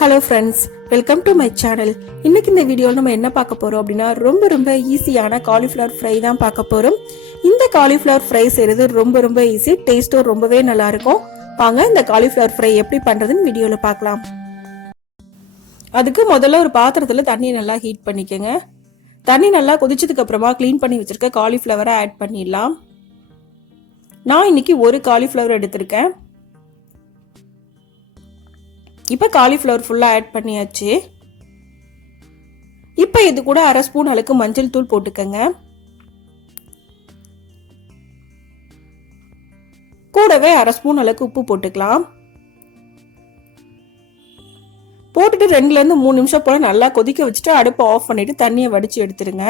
Hello friends, welcome to my channel. இன்னைக்கு இந்த வீடியோவில் நம்ம என்ன பார்க்க போறோம் அப்படின்னா ரொம்ப ஈஸியான காலிஃப்ளவர் ஃப்ரை தான் பார்க்க போறோம். இந்த காலிஃப்ளவர் ஃப்ரை செய்யறது ரொம்ப ஈஸி, டேஸ்ட்டும் ரொம்பவே நல்லா இருக்கும். வாங்க இந்த காலிஃப்ளவர் ஃப்ரை எப்படி பண்றதுன்னு வீடியோவில் பார்க்கலாம். அதுக்கு முதல்ல ஒரு பாத்திரத்துல தண்ணி நல்லா ஹீட் பண்ணிக்கோங்க. தண்ணி நல்லா கொதிச்சதுக்கு அப்புறமா க்ளீன் பண்ணி வச்சிருக்க காலிஃப்ளவரை ஆட் பண்ணிடலாம். நான் இன்னைக்கு ஒரு காலிஃப்ளவர் எடுத்திருக்கேன். இப்போ காலிஃப்ளவர் ஃபுல்லாக ஆட் பண்ணியாச்சு. இப்போ இது கூட அரை ஸ்பூன் அளவுக்கு மஞ்சள் தூள் போட்டுக்கங்க. கூடவே அரை ஸ்பூன் அளவுக்கு உப்பு போட்டுக்கலாம். போட்டுட்டு 2 to 3 நிமிஷம் போல நல்லா கொதிக்க வச்சுட்டு அடுப்பை ஆஃப் பண்ணிட்டு தண்ணியை வடிச்சு எடுத்துருங்க.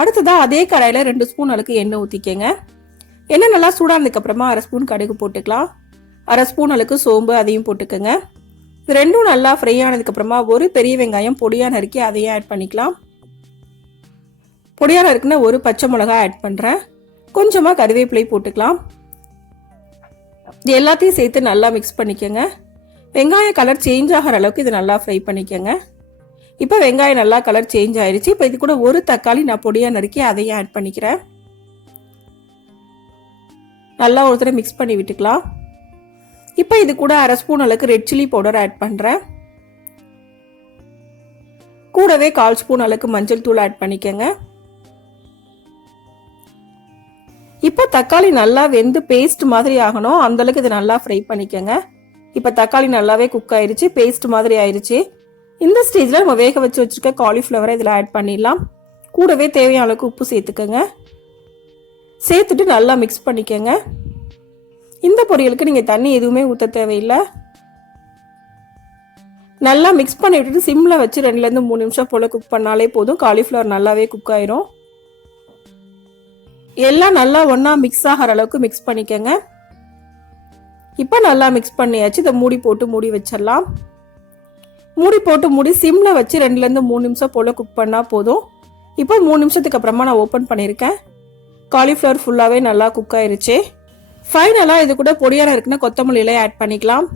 அடுத்ததா அதே கடாயில 2 ஸ்பூன் அளவுக்கு எண்ணெய் ஊற்றிக்கங்க. எண்ணெய் நல்லா சூடானதுக்கு அப்புறமா அரை ஸ்பூன் கடுகு போட்டுக்கலாம். அரை ஸ்பூன் அளவுக்கு சோம்பு அதையும் போட்டுக்கோங்க. இது ரெண்டும் நல்லா ஃப்ரை ஆனதுக்கு அப்புறமா ஒரு பெரிய வெங்காயம் பொடியா நறுக்கி அதையும் ஆட் பண்ணிக்கலாம். பொடியா நறுக்குன ஒரு பச்சை மிளகாய் ஆட் பண்றேன். கொஞ்சமா கருவேப்பிலை போட்டுக்கலாம். இது எல்லாத்தையும் சேர்த்து நல்லா மிக்ஸ் பண்ணிக்கோங்க. வெங்காய கலர் சேஞ்ச் ஆகிற அளவுக்கு இது நல்லா ஃப்ரை பண்ணிக்கோங்க. இப்போ வெங்காயம் நல்லா கலர் சேஞ்ச் ஆயிடுச்சு. இப்போ இது கூட ஒரு தக்காளி நான் பொடியா நறுக்கி அதையும் ஆட் பண்ணிக்கிறேன். நல்லா ஒரு தடவை மிக்ஸ் பண்ணி விட்டுக்கலாம். இப்போ இது கூட அரை ஸ்பூன் அளவுக்கு ரெட் சில்லி பவுடர் ஆட் பண்றேன். கூடவே 1/4 ஸ்பூன் அளவுக்கு மஞ்சள் தூள் ஆட் பண்ணிக்கங்க. இப்போ தக்காளி நல்லா வெந்து பேஸ்ட் மாதிரி ஆகணும், அந்த அளவுக்கு இதை நல்லா ஃப்ரை பண்ணிக்கங்க. இப்போ தக்காளி நல்லாவே குக் ஆயிருச்சு, பேஸ்ட் மாதிரி ஆயிருச்சு. இந்த ஸ்டேஜ்ல நம்ம வேக வச்சு வச்சிருக்க காலிஃப்ளவரை இதில் ஆட் பண்ணிடலாம். கூடவே தேவையான அளவுக்கு உப்பு சேர்த்துக்கங்க. சேர்த்துட்டு நல்லா மிக்ஸ் பண்ணிக்கங்க. இந்த பொரியலுக்கு நீங்க தண்ணி எதுவுமே ஊற்ற தேவையில்லை. நல்லா மிக்ஸ் பண்ணி விட்டுட்டு சிம்ல வச்சு 2 to 3 நிமிஷம் போல குக் பண்ணாலே போதும். காலிஃப்ளவர் நல்லாவே குக் ஆயிரும். எல்லாம் நல்லா ஒண்ணா மிக்ஸ் ஆகிற அளவுக்கு மிக்ஸ் பண்ணிக்கங்க. இப்போ நல்லா மிக்ஸ் பண்ணியாச்சு. இதை மூடி போட்டு மூடி வச்சிடலாம். மூடி போட்டு மூடி சிம்ல வச்சு 2 to 3 நிமிஷம் போல குக் பண்ணா போதும். இப்போ 3 நிமிஷத்துக்கு அப்புறமா நான் ஓப்பன் பண்ணியிருக்கேன். காலிஃப்ளவர் ஃபுல்லாவே நல்லா குக் ஆயிருச்சு. ஃபைனலா இது கூட பொடியா இருக்குன்னா கொத்தமல்லி இலை ஆட் பண்ணிக்கலாம்.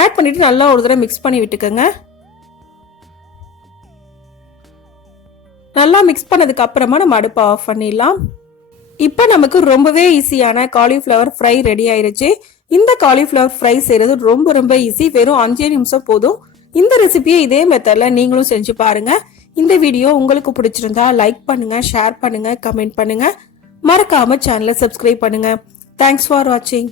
ஆட் பண்ணிட்டு நல்லா ஒரு தடவை மிக்ஸ் பண்ணி விட்டுக்கோங்க. நல்லா மிக்ஸ் பண்ணதுக்கு அப்புறமா நம்ம அடுப்பை ஆஃப் பண்ணிடலாம். இப்போ நமக்கு ரொம்பவே ஈஸியான காலிஃப்ளவர் ஃப்ரை ரெடி ஆயிருச்சு. இந்த காலிஃப்ளவர் ஃப்ரை செய்யறது ரொம்ப ஈஸி, வெறும் 5 நிமிஷம் போதும். இந்த ரெசிபியை இதே மெத்தட்ல நீங்களும் செஞ்சு பாருங்க. இந்த வீடியோ உங்களுக்கு பிடிச்சிருந்தா லைக் பண்ணுங்க, ஷேர் பண்ணுங்க, கமெண்ட் பண்ணுங்க. மறக்காம சேனலை சப்ஸ்கிரைப் பண்ணுங்க. தேங்க்ஸ் ஃபார் வாட்சிங்.